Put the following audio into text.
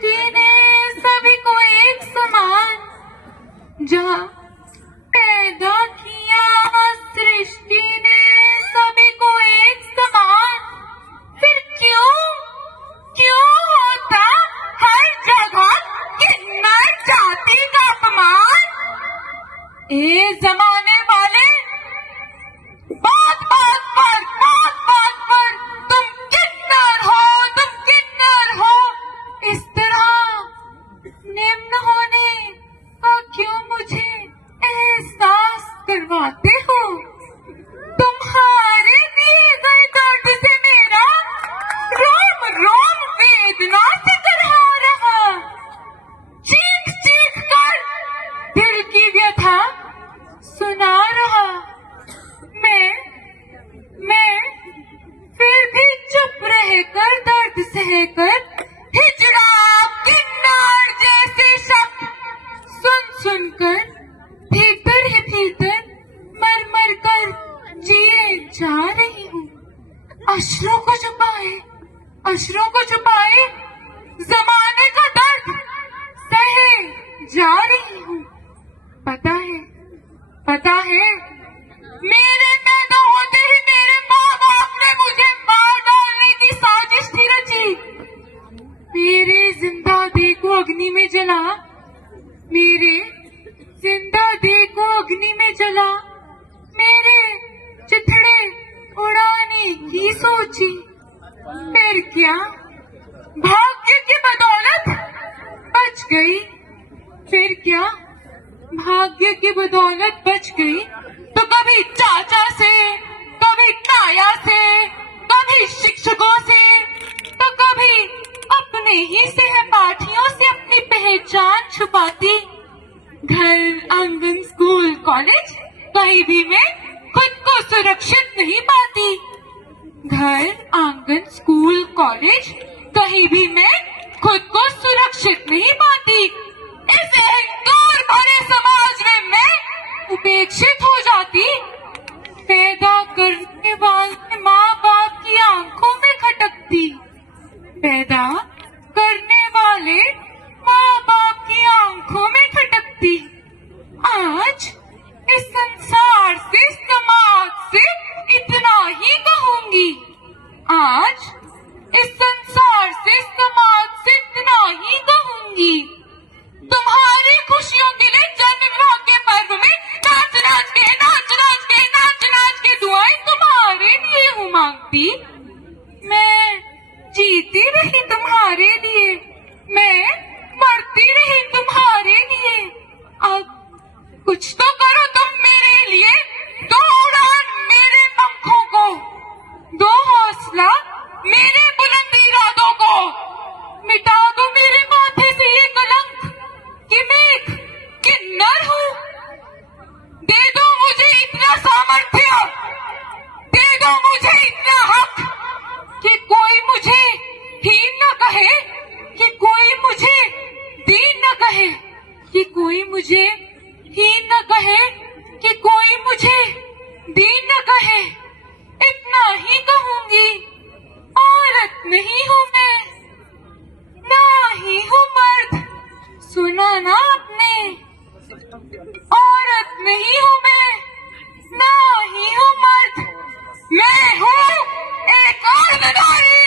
सृष्टि ने सभी को एक समान जहाँ पैदा किया, सृष्टि ने सभी को एक समान, फिर क्यों होता हर जगह किन्नर जाति का अपमान? ए जमाने वाले, बात पर तुम किन्नर हो, इस तरह निम्न होने का क्यों मुझे एहसास करवाते हो? तुम्हारे दिए गए दर्द से मेरा रोम रोम वेदना से करहा रहा, चीख कर दिल की व्यथा सुना रहा। मैं फिर भी चुप रहकर दर्द सहकर हिजड़ा किन्नर जैसे शब्द सुनकर भीतर ही भीतर मर कर जिए जा रही हूँ। अश्रों को छुपाए जमाने का दर्द सहे जा रही हूँ। पता है मेरे पैदा होते ही मेरे माँ बाप ने मुझे मार डालने की साजिश थी रची। मेरे जिंदा देह को अग्नि में जला, मेरे चिथड़े उड़ाने की सोची। फिर क्या भाग्य की बदौलत बच गई, तो कभी चाचा से, कभी ताया से, कभी शिक्षकों से, तो कभी अपने ही सहपाठियों से अपनी पहचान छुपाती। घर, आंगन, स्कूल, कॉलेज, कहीं भी मैं खुद को सुरक्षित नहीं पाती। घर, आंगन, स्कूल, कॉलेज, कहीं भी मैं खुद को सुरक्षित नहीं पाती। इस अहंकार भरे समाज में मैं उपेक्षित हो जाती। पैदा करने वाले माँ बाप की आंखों में खटकती। पैदा करने वाले माँ बाप की आंखों में खटकती। आज इस संसार से, समाज से इतना ही कहूंगी। आज इस संसार से, समाज से इतना ही कहूंगी। तुम्हारी खुशियों के लिए जन्म विवाह के पर्व में नाच नाच के दुआएं तुम्हारे लिए हूँ मांगती। मैं जीती रही तुम्हारे लिए, मैं मरती रही तुम्हारे लिए। अब कुछ तो करो तुम मेरे लिए, दो उड़ान मेरे पंखों को, दो हौसला मेरे बुलंद इरादों को। मिटा दो मेरे माथे से ये कलंक कि मैं एक किन्नर हूँ। दे दो मुझे इतना सामर्थ्य, दे दो मुझे इतना हक कि कोई मुझे हीन न कहे, कि कोई मुझे दीन न कहे, कि कोई मुझे हीन न कहे, कि कोई मुझे दीन न कहे। इतना ही कहूंगी। औरत नहीं हूँ मैं, ना ही हूँ मर्द। सुना ना आपने? औरत नहीं हूँ मैं, ना ही हूँ मर्द। मैं हूँ एक अर्धनारी।